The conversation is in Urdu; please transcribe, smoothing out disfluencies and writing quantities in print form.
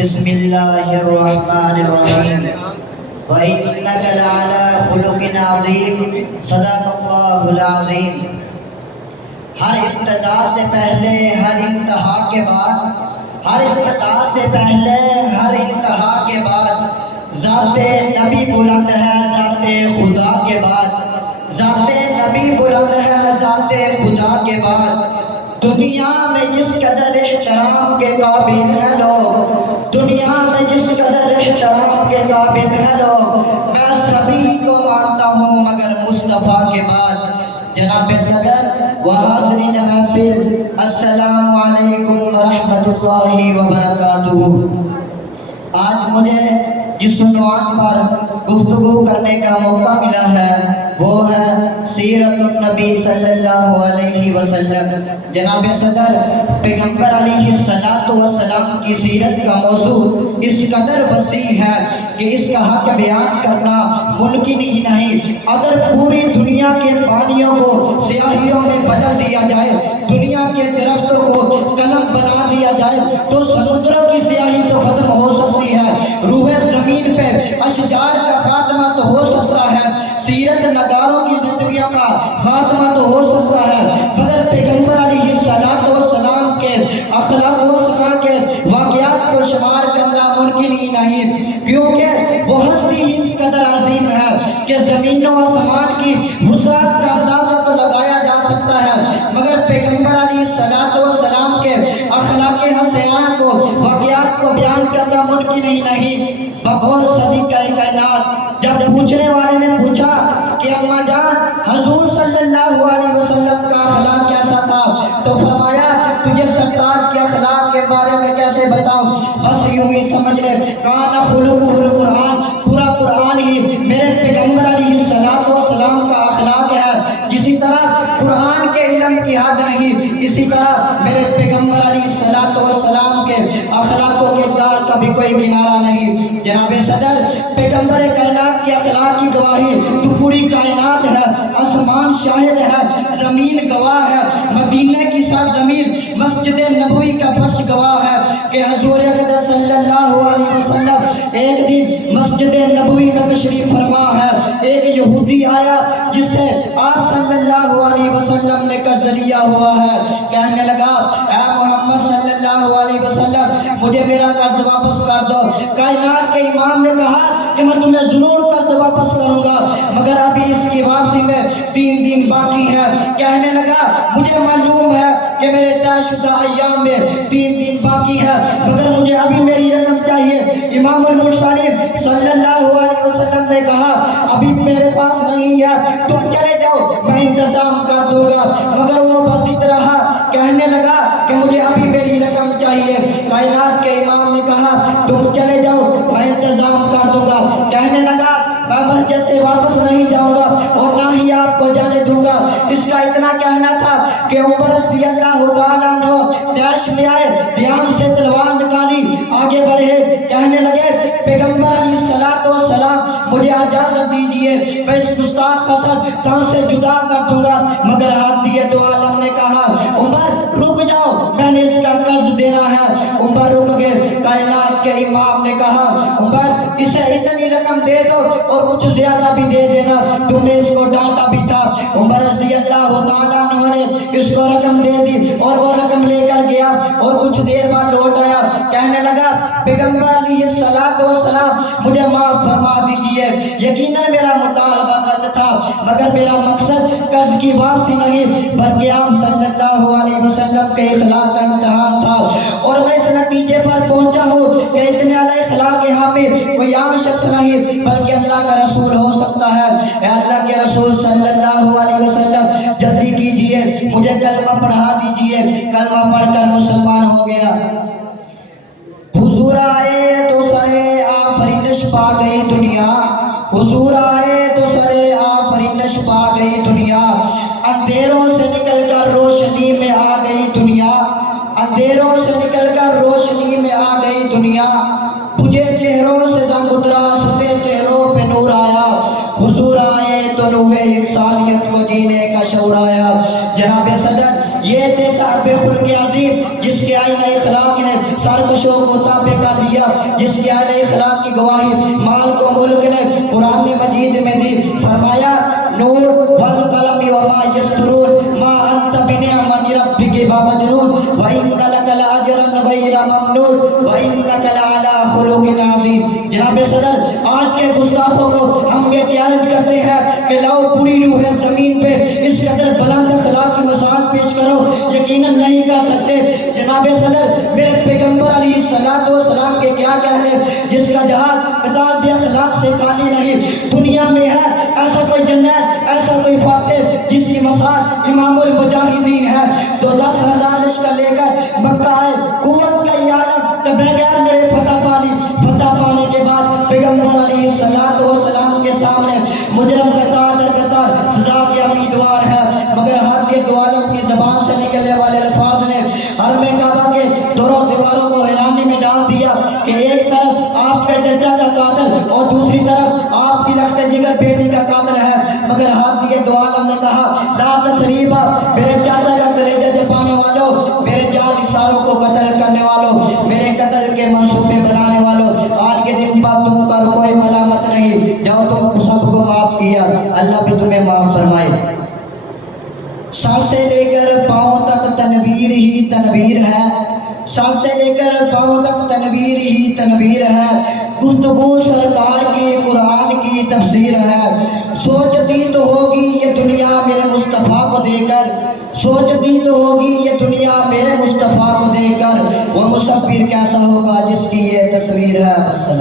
بسم اللہ الرحمن الرحیم وَإِنَّكَ لَعَلَىٰ خُلُقٍ عَظِيمٍ صدق اللہ العظیم۔ ہر ابتدا سے پہلے ہر انتہا کے بعد، ہر ابتدا سے پہلے ہر انتہا کے بعد ذات نبی بلند ہے ذات خدا کے بعد، ذات نبی بلند ہے ذات خدا کے بعد۔ دنیا میں جس قدر احترام کے قابل ہیں لوگ، دنیا میں جس قدر احترام کے قابل ہیں لوگ، میں سبھی کو مانتا ہوں مگر مصطفیٰ کے بعد۔ جناب صدر و حاضرین محفل، السلام علیکم ورحمۃ اللہ وبرکاتہ۔ آج مجھے جس عنوان پر گفتگو کرنے کا موقع ملا ہے وہ ہے سیرت النبی صلی اللہ علیہ وسلم۔ جناب صدر، پیغمبر علیہ السلام کی سیرت کا موضوع اس قدر وسیع ہے کہ اس کا حق بیان کرنا ممکن ہی نہیں۔ اگر پوری دنیا کے پانیوں کو سیاہیوں میں بدل دیا جائے، دنیا کے درختوں کو قلم بنا دیا جائے تو سمندروں کی سیاہی تو ختم ہو سکتی ہے، روح زمین پہ اشجار کا خاتمہ تو ہو سکتا ہے، سیرت نگاروں کی زندگیوں کا خاتمہ تو ہو سکتا ہے، مگر پیغمبر علیہ السلام کے اخلاق و سنا کے واقعات کو شمار کرنا ممکن ہی نہیں، کیونکہ وہ ہستی ہی اس قدر عظیم ہے کہ زمین و آسمان کی وسعت کا اندازہ تو لگایا جا سکتا ہے، مگر پیغمبر علیہ السلام کے اخلاق حسینہ کو واقعات کو بیان کرنا ممکن ہی نہیں۔ بقول صدیقہ کائنات جب پوچھنے والے نے پوچھا کہ اماں جان حضور صلی اللہ علیہ وسلم کا اخلاق کیسا تھا، تو فرمایا تجھے سرکار کے اخلاق کے بارے میں کیسے بتاؤں، بس یوں ہی سمجھ لے کان خلقہ القرآن، پورا قرآن ہی میرے پیغمبر علیہ السلام کا اخلاق ہے۔ جسی طرح قرآن کے علم کی حد نہیں، اسی طرح میرے پیغمبر علیہ السلام کے اخلاق و کردار کا بھی کوئی کنارہ نہیں۔ جناب صدر، پیغمبر کائنات کی اخلاق کی گواہی تو پوری کائنات ہے، آسمان شاہد ہے، زمین گواہ ہے، مدینہ کی سرزمین مسجد نبوی کا فرش گواہ ہے کہ حضور اقدس صلی اللہ علیہ وسلم ایک دن مسجد نبوی میں تشریف فرما ہے، ایک یہودی آیا جس سے آپ صلی اللہ علیہ وسلم نے قرض لیا ہوا ہے، کہنے لگا اے محمد صلی اللہ علیہ وسلم مجھے میرا قرض واپس کر دو۔ کائنات کے امام نے کہا کہ میں تمہیں ضرور قرض واپس کروں گا، مگر ابھی اس کی واپسی میں 3 دن باقی ہے۔ کہنے لگا مجھے معلوم ہے کہ میرے طے شدہ ایام میں 3 دن باقی ہے، مگر مجھے ابھی میری رقم چاہیے۔ امام المرسلین صلی اللہ علیہ وسلم نے کہا ابھی میرے پاس نہیں ہے، تم چلے جاؤ میں انتظام کر دوں گا، مگر وہ بضد رہا، کہنے لگا کہ مجھے ابھی میری رقم چاہیے۔ کائنات کے امام نے کہا تم چلے جاؤ میں انتظام کر دوں گا، کہنے لگا میں مسجد سے واپس نہیں جاؤں گا اور نہ ہی آپ کو جانے دوں گا۔ اس کا اتنا کہنا تھا کہ عمر رضی اللہ تعالیٰ عنہ تیش میں آئے، دیام سے تلوار نکالی، آگے بڑھے، کہنے لگے پیغمبر علیہ السلام مجھے اجازت دیجئے میں اس گستاخ کا سر کان سے جدا کر دوں گا، مگر ہاتھ دیے تو عالم نے کہا عمر رک جاؤ میں نے اس کا قرض دینا ہے۔ عمر رک گئے۔ کائنات کے امام نے کہا عمر اسے اتنی رقم دے دو اور کچھ زیادہ بھی دے دینا، تم نے اس کو ڈانٹا بھی تھا۔ عمر رضی اللہ تعالیٰ عنہ نے اس کو رقم دے دی اور وہ رقم لے کر گیا اور کچھ دیر بعد لوٹ آیا، کہنے لگا پیغمبر علیہ السلام مجھے معاف فرما دیجئے، یقیناً میرا مطالبہ غلط تھا، مگر میرا مقصد قرض کی واپسی نہیں بلکہ آپ صلی اللہ علیہ وسلم کے اخلاق کا امتحان تھا، اور میں اس نتیجے پر پہنچا ہوں کہ اتنے علیہ اخلاق کے حامل کوئی عام شخص نہیں بلکہ اللہ کا رسول ہو سکتا ہے۔ اے اللہ کے رسول صلی اللہ علیہ وسلم جلدی کیجئے مجھے کلمہ پڑھا دیجئے۔ کلمہ پڑھ کر مسلمان ہو گیا۔ حضور آئے تو سرے آفرینش پا گئی دنیا، حضور آئے تو سرے آفرینش پا گئی دنیا، اندھیروں سے نکل کر روشنی میں آ گئی دنیا، اندھیروں سے نکل کر روشنی میں آ گئی دنیا، بجھے چہروں سے زنگ اترا ستے چہروں پہ نور آیا، حضور آئے تو نور انسانیت کو جینے کا شعور آیا۔ جناب صدر، یہ تھے صاحب خلق عظیم جس کے آئینہ اخلاق نے سرکشوں کو تابع کر لیا جس کے اعلی اخلاق کی گواہی مال کو ملک نے قرآن مجید میں دی. فرمایا نور والقلم وما یسطرون ما انت بنعمت ربک بمجنون وانک لک لاجرا غیر ممنون وانک لعلی خلق عظیم. جناب صدر آج کے گستاخوں کو ہم یہ چیلنج کرتے ہیں کہ لاؤ پوری روح زمین پہ اس قدر بلند اخلاق کی مثال پیش کرو. یقیناً نہیں کر سکتے. جناب صدر میرے پیغمبر علیہ السلام کے کیا کہنے جس کا جہاد قتال بے اخلاق سے خالی نہیں. دنیا میں ہے ایسا کوئی جنرل ایسا کوئی فاتح جس کی مثال امام المجاہدین ہے. تو 10,000 لشکر لے کر مکہ آئے. قوت کا یہ عالم کہ بغیر لڑے فتح پانے کے بعد پیغمبر علیہ السلام کے سامنے مجرم قطار در قطار سزا کے امیدوار ہے. مگر حادیت دو عالم کی زبان سے نکلنے والے الفاظ نے حرم کعبہ کے دوروں دیواروں کو حیرانی میں ڈال دیا کہ ایک طرف آپ کے چچا کا قاتل اور دوسری طرف آپ کی لخت جگر بیٹی کا قاتل ہے. مگر حادیت دو عالم نے کہا لا تثریب میرے چاچا کا کلیجہ دبانے والوں میرے جان نثاروں کو قتل کرنے والوں میرے قتل کے منصوبے بنانے والوں آج کے دن بعد تم پر کوئی ملامت نہیں. جاؤ تم سب کو معاف کیا اللہ بھی تمہیں معاف فرمائے. سر سے لے کر پاؤں تک تنویر ہی تنویر ہے. سر سے لے کر پاؤں تک تنویر ہی تنویر ہے. گفتگو سرکار کی قرآن کی تفسیر ہے. سوچتی تو ہوگی یہ دنیا میرے مصطفیٰ کو دے کر سوچتی تو ہوگی یہ دنیا میرے مصطفیٰ کو دے کر وہ مصور کیسا ہوگا جس کی یہ تصویر ہے. السلام.